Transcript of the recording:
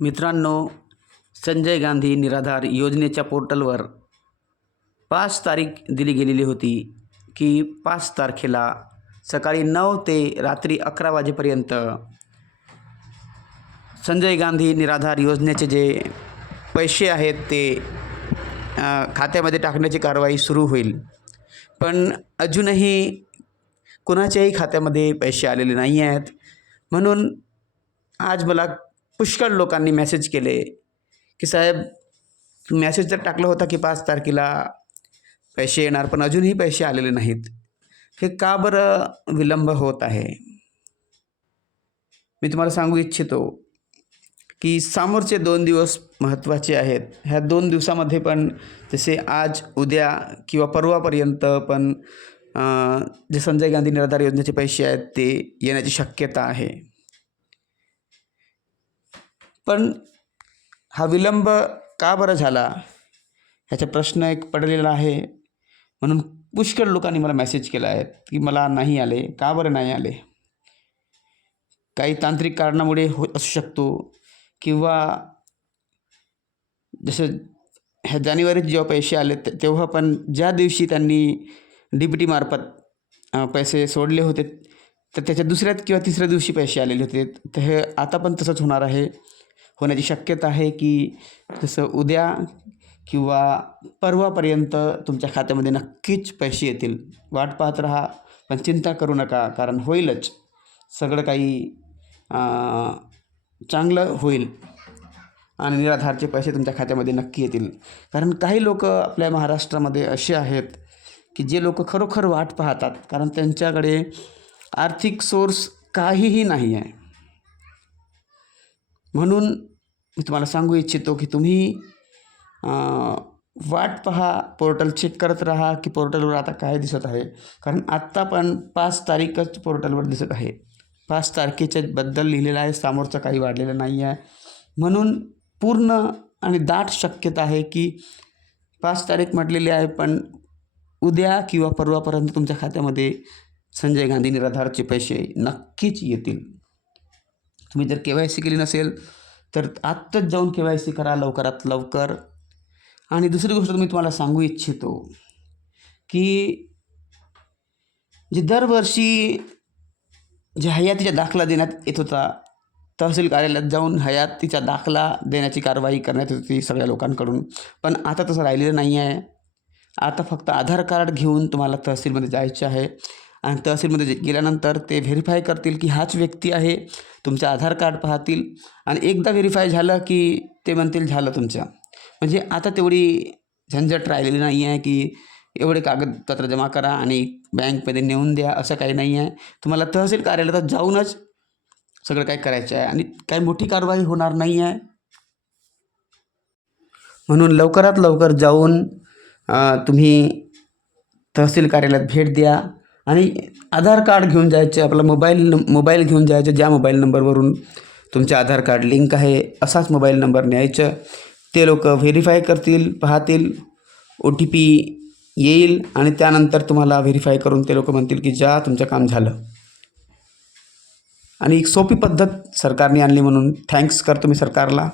मित्रांनो, संजय गांधी निराधार योजनेच्या पोर्टलवर 5 तारीख दिली गेलेली होती की 5 तारखेला सकाळी 9 ते रात्री 11 वाजेपर्यंत संजय गांधी निराधार योजनेचे जे पैसे आहेत ते खात्यामध्ये टाकण्याची कारवाई सुरू होईल. पण अजूनही कुणाच्याही खात्यामध्ये पैसे आलेले नाही आहेत. म्हणून आज मला पुष्कळ लोकांनी मेसेज केले की साहेब, मेसेज तर टाकला होता की 5 तारखेला पैसे येणार, पण अजूनही पैसे आलेले नाहीत. हे का बरं विलंब होत आहे? मी तुम्हाला सांगू इच्छितो की समोरचे 2 दिवस महत्त्वाचे आहेत. ह्या 2 दिवसामध्ये पण जसे आज, उद्या किंवा परवापर्यंत पण जे संजय गांधी निराधार योजनेचे पैसे आहेत ते येण्याची शक्यता आहे. पण हा विलंब का बरं झाला ह्याचा प्रश्न एक पडलेला आहे. म्हणून पुष्कळ लोकांनी मला मेसेज केला आहे की मला नाही आले. का बरं नाही आले? काही तांत्रिक कारणामुळे असू शकतो, किंवा जसं ह्या जानेवारीत जेव्हा पैसे आले तेव्हा पण ज्या दिवशी त्यांनी DBT मार्फत पैसे सोडले होते तर त्याच्या दुसऱ्यात किंवा तिसऱ्या दिवशी पैसे आलेले होते. तर हे आता पण तसंच होणार आहे. होण्याची शक्यता आहे की जसं उद्या किंवा परवापर्यंत तुमच्या खात्यामध्ये नक्कीच पैसे येतील. वाट पाहत राहा, पण चिंता करू नका, कारण होईलच. सगळं काही चांगलं होईल आणि निराधारचे पैसे तुमच्या खात्यामध्ये नक्की येतील. कारण काही लोक आपल्या महाराष्ट्रामध्ये असे आहेत की जे लोक खरोखर वाट पाहतात, कारण त्यांच्याकडे आर्थिक सोर्स काहीही नाही आहे. म्हणून मी तुम्हाला सांगू इच्छितो की तुम्ही वाट पहा, पोर्टल चेक करत राहा की पोर्टलवर आता काय दिसत आहे. कारण आत्ता पण 5 तारीखच पोर्टलवर दिसत आहे. 5 तारखेच्या बद्दल लिहिलेलं आहे, समोरचं काही वाढलेलं नाही आहे. म्हणून पूर्ण आणि दाट शक्यता आहे की 5 तारीख म्हटलेली आहे, पण उद्या किंवा परवापर्यंत तुमच्या खात्यामध्ये संजय गांधी निराधारचे पैसे नक्कीच येतील. तुम्ही जर KYC केली नसेल तर आत्ताच जाऊन KYC करा लवकरात लवकर. आणि दुसरी गोष्ट मी तुम्हाला सांगू इच्छितो की जे दरवर्षी जे हयातीचा दाखला देण्यात येत होता, तहसील कार्यालयात जाऊन हयातीचा दाखला देण्याची कारवाई करण्यात येत होती सगळ्या लोकांकडून, पण आता तसं राहिलेलं नाही आहे. आता फक्त आधार कार्ड घेऊन तुम्हाला तहसीलमध्ये जायचे आहे आणि तहसीलमध्ये गेल्यानंतर ते व्हेरीफाय करतील की हाच व्यक्ती आहे. तुमचं आधार कार्ड पाहतील आणि एकदा व्हेरीफाय झालं की ते म्हणतील झालं तुमचं. म्हणजे आता तेवढी झंझट राहिलेली नाही आहे की एवढे कागदपत्र जमा करा आणि बँकमध्ये नेऊन द्या, असं काही नाही आहे. तुम्हाला तहसील कार्यालयात जाऊनच सगळं काही करायचं आहे आणि काही मोठी कारवाई होणार नाही आहे. म्हणून लवकरात लवकर जाऊन तुम्ही तहसील कार्यालयात भेट द्या आणि आधार कार्ड घेऊन जायचे. आपला मोबाईल घेऊन जायचं. ज्या मोबाईल नंबरवरून तुमचे आधार कार्ड लिंक आहे असाच मोबाईल नंबर न्यायचं. ते लोक व्हेरीफाय करतील, पाहतील, OTP येईल आणि त्यानंतर तुम्हाला व्हेरीफाय करून ते लोक म्हणतील की जा, तुमचं काम झालं. आणि एक सोपी पद्धत सरकारने आणली, म्हणून थँक्स करतो मी सरकारला.